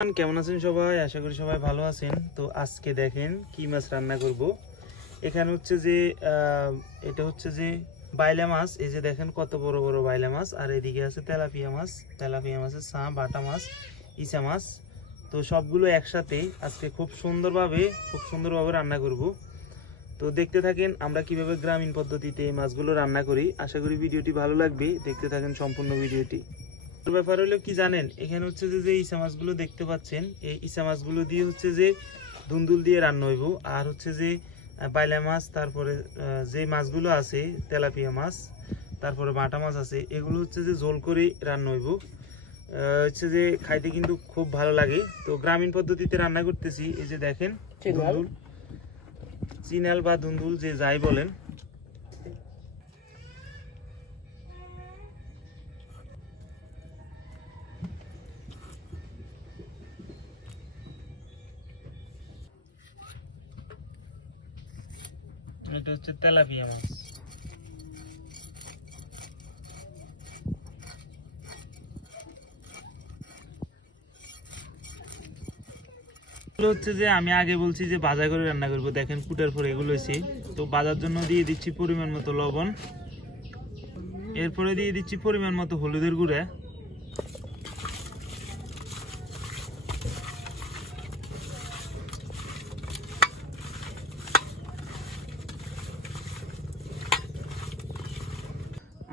কেমন আছেন সবাই? আশা করি সবাই ভালো আছেন। তো আজকে দেখেন কি মাছ রান্না করব। এখানে হচ্ছে যে এটা হচ্ছে যে বাইলা মাছ। এই যে দেখেন কত বড় বড় বাইলা মাছ। আর এদিকে আছে তেলাপিয়া মাছ, তেলাপিয়া মাছের বাটা মাছ, ইচা মাছ। তো সবগুলো একসাথে আজকে খুব সুন্দরভাবে রান্না করব। তো দেখতে থাকেন আমরা কিভাবে গ্রামীণ পদ্ধতিতে এই মাছগুলো রান্না করি। আশা করি ভিডিওটি ভালো লাগবে, দেখতে থাকেন সম্পূর্ণ ভিডিওটি। ব্যাপার হলো কি জানেন, এখানে হচ্ছে যে ইচা মাছগুলো দেখতে পাচ্ছেন, এই ইচা মাছগুলো দিয়ে হচ্ছে যে দুন্দুল দিয়ে রান্না হইব। আর হচ্ছে যে বাইলা মাছ, তারপরে যে মাছগুলো আছে তেলাপিয়া মাছ, তারপরে বাটা মাছ আছে, এগুলো হচ্ছে যে ঝোল করে রান্না হইব। হচ্ছে যে খাইতে কিন্তু খুব ভালো লাগে। তো গ্রামীণ পদ্ধতিতে রান্না করতেছি। এই যে দেখেন দুন্দুল, চিনাল বা দুন্দুল যে যাই বলেন। এটা হচ্ছে তেলাপিয়া মাছ। হচ্ছে যে আমি আগে বলছি যে ভাজা করে রান্না করব। দেখেন কুটার পরে এগুলো হয়েছে। তো ভাজার জন্য দিয়ে দিচ্ছি পরিমাণ মতো লবণ, এরপরে দিয়ে দিচ্ছি পরিমাণ মতো হলুদের গুঁড়া,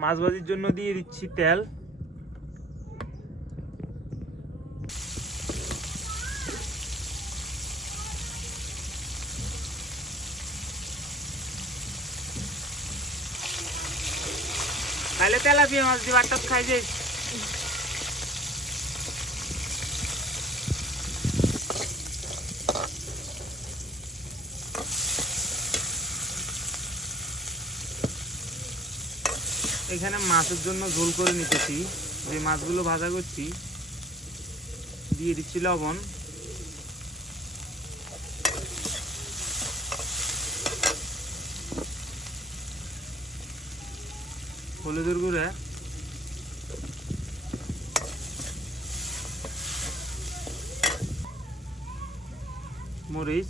মাছ ভাজির জন্য দিয়ে দিচ্ছি তেল, তাহলে তেলাপিয়া মাছ দিয়ে ভাতটা খাই যাই। এখানে মাছের জন্য ঝোল করে নিতেছি। যে মাছগুলো ভাজা করছি দিয়ে দিচ্ছি লবণ, হলুদের গুঁড়া, মরিচ,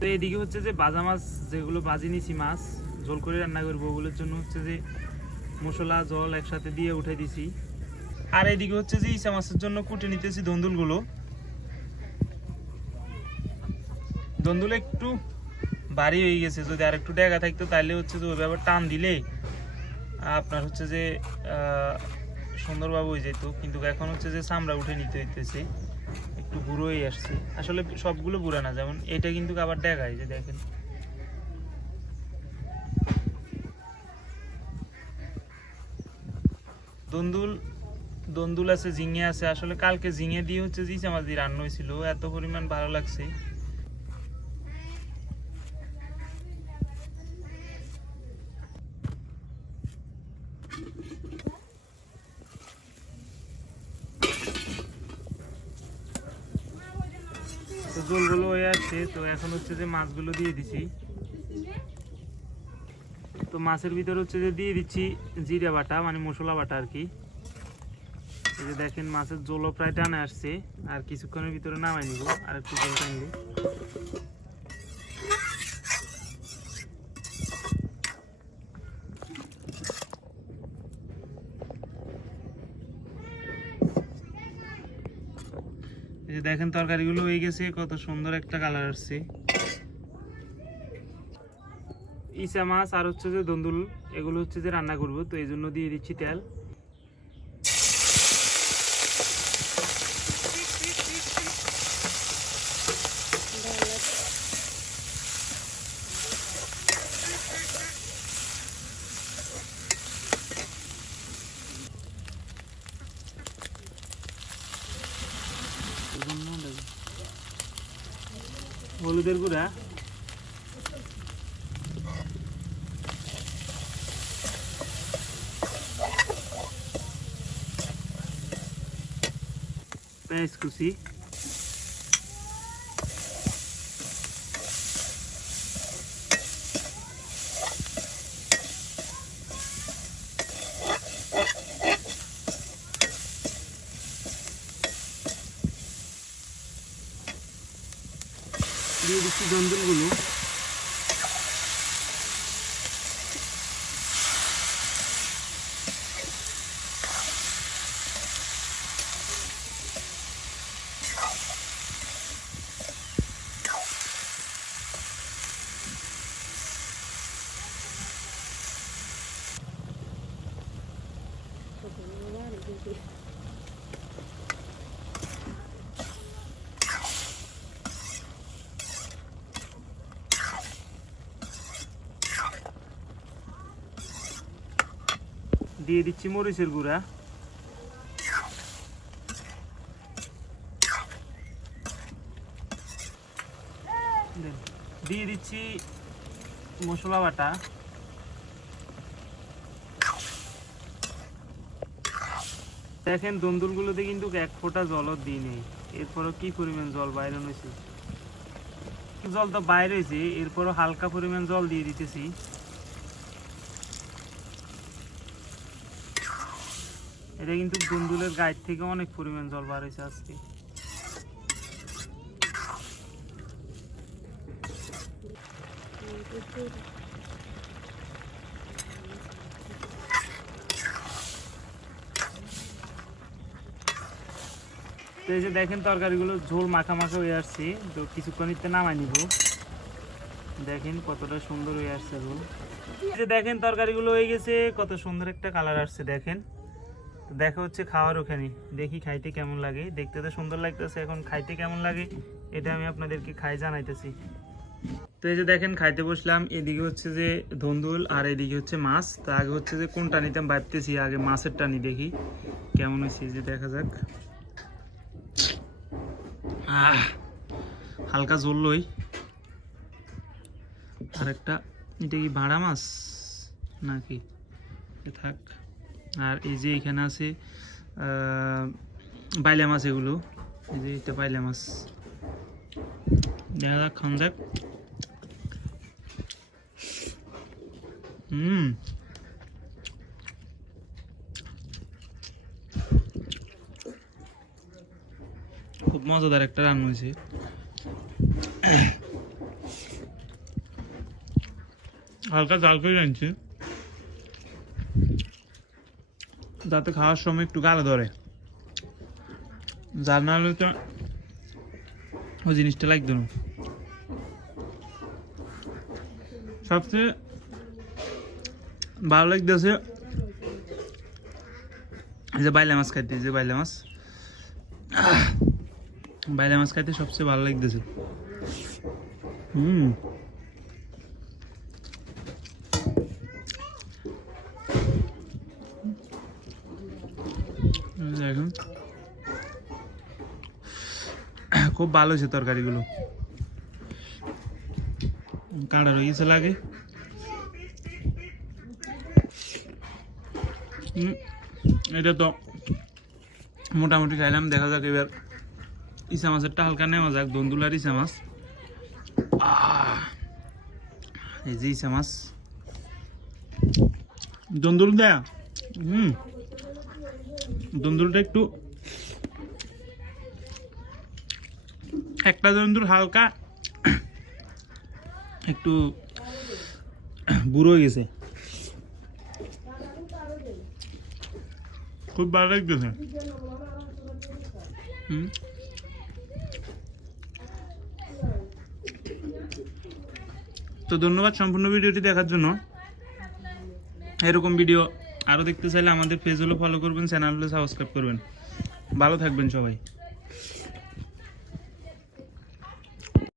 তো এদিকে হচ্ছে যে ভাজা মাছ যেগুলো ভাজি নিছি, মাছ ঝোল করে রান্না করবো, ওগুলোর জন্য হচ্ছে যে মশলা জল একসাথে দিয়ে উঠাই দিছি। আর এদিকে হচ্ছে যে ইচা মাছের জন্য কুটে নিতেছি ধন্দুলগুলো। ধন্দুল একটু ভারী হয়ে গেছে, যদি আর একটু ডেগা থাকতো তাহলে হচ্ছে যে ওইভাবে টান দিলে আপনার হচ্ছে যে সুন্দরভাবে হয়ে যেত। কিন্তু এখন হচ্ছে যে চামড়া উঠে নিতে হইতেছে, একটু বুড়ো হয়ে আসছে। আসলে সবগুলো বুড়া না, যেমন এটা কিন্তু আবার ডেগায়, যে দেখেন। দন্দুল আছে, ঝিঙে আছে। আসলে কালকে ঝিঙে দিয়ে হচ্ছে যে ইচা মাছ দিয়ে রান্না হয়েছিল, এত পরিমাণ ভালো লাগছে। তো ঝোলগুলো হয়ে আসছে। তো এখন হচ্ছে যে মাছগুলো দিয়ে দিছি। তো মাছের ভিতরে হচ্ছে যে দিয়ে দিচ্ছি জিরা বাটা, মানে মশলা বাটা আর কি। এই যে দেখেন মাছের ঝোলও প্রায় টানে আসছে, আর কিছুক্ষণের ভিতরে নামাই নিব। আর একটু ঝোল টানলে এই যে দেখেন তরকারিগুলো হয়ে গেছে, কত সুন্দর একটা কালার আসছে। ইচা মাছ আর হচ্ছে যে দন্দুল, এগুলো হচ্ছে যে রান্না করব। তো এই জন্য দিয়ে দিচ্ছি তেল। হলুদের গুঁড়া, পেঁয়াজ কুচি, দিয়ে দিচ্ছি দন্দুলগুলো। দিয়ে দিচ্ছি মরিচের গুঁড়া, দিয়ে দিচ্ছি মশলা বাটা, দেখেন দন্দুলগুলোতে কিন্তু এক ফোঁটা জলও দিই নেই, এরপরও কি পরিমাণ জল বাইরে হয়েছে। জল তো বাইরে হয়েছে, এরপরও হালকা পরিমাণ জল দিয়ে দিতেছি। এটা কিন্তু দন্দুলের গায়ের থেকে অনেক পরিমাণ জল বার হয়েছে আজকে। তো এই যে দেখেন তরকারিগুলো ঝোল মাখা মাখা হয়ে আসছে, তো কিছুক্ষণিতে নামাই নিব। দেখেন কতটা সুন্দর হয়ে আসছে ঝোল। এই যে দেখেন তরকারিগুলো হয়ে গেছে, কত সুন্দর একটা কালার আসছে দেখেন। তো দেখা হচ্ছে খাওয়ার ওখানে, দেখি খাইতে কেমন লাগে। দেখতে তো সুন্দর লাগতেছে, এখন খাইতে কেমন লাগে এটা আমি আপনাদেরকে খাই জানাইতেছি। তো এই যে দেখেন খাইতে বসলাম, এদিকে হচ্ছে যে ধন্দুল আর এদিকে হচ্ছে মাছ। তো আগে হচ্ছে যে কোনটা নিতাম ভাবতেছি, আগে মাছের টানি দেখি কেমন হয়েছে, যে দেখা যাক। হালকা ঝোল লই। আর একটা, এটা কি ভাড়া মাছ নাকি, থাক। আর এই যে এখানে আছে বাইলা মাছ, এগুলো এই যে এটা বাইলা মাছ। দেখা যাক, খান যাক। খুব মজাদার একটা রান্না হয়েছে। হালকা জাল করে রাঁধছি যাতে খাওয়ার সময় একটু গালে ধরে, জাল না হলে তো ওই জিনিসটা লাগতো না। সবচেয়ে ভালো লাগতেছে যে বাইলা মাছ খাইতে, যে বাইলা মাছ খাইতে সবচেয়ে ভালো লাগতেছে। দেখুন খুব ভালো হয়েছে তরকারিগুলো, কাঁড়া রয়েছে লাগে। এটা তো মোটামুটি খাইলাম, দেখা যাক এবার ইসা মাছেরটা হালকা নেওয়া যাক। দন্দুল আর ইসা মাছ, এই যে ইসা মাছ দন্দুল দেয়া। দন্দুলটা একটু, একটা দন্দুল হালকা একটু বুড়ো হয়ে গেছে, খুব ভালো লাগতেছে। তো ধন্যবাদ সম্পূর্ণ ভিডিওটি দেখার জন্য। এরকম ভিডিও আরও দেখতে চাইলে আমাদের পেজ হলো ফলো করবেন, চ্যানেল হলে সাবস্ক্রাইব করবেন। ভালো থাকবেন সবাই।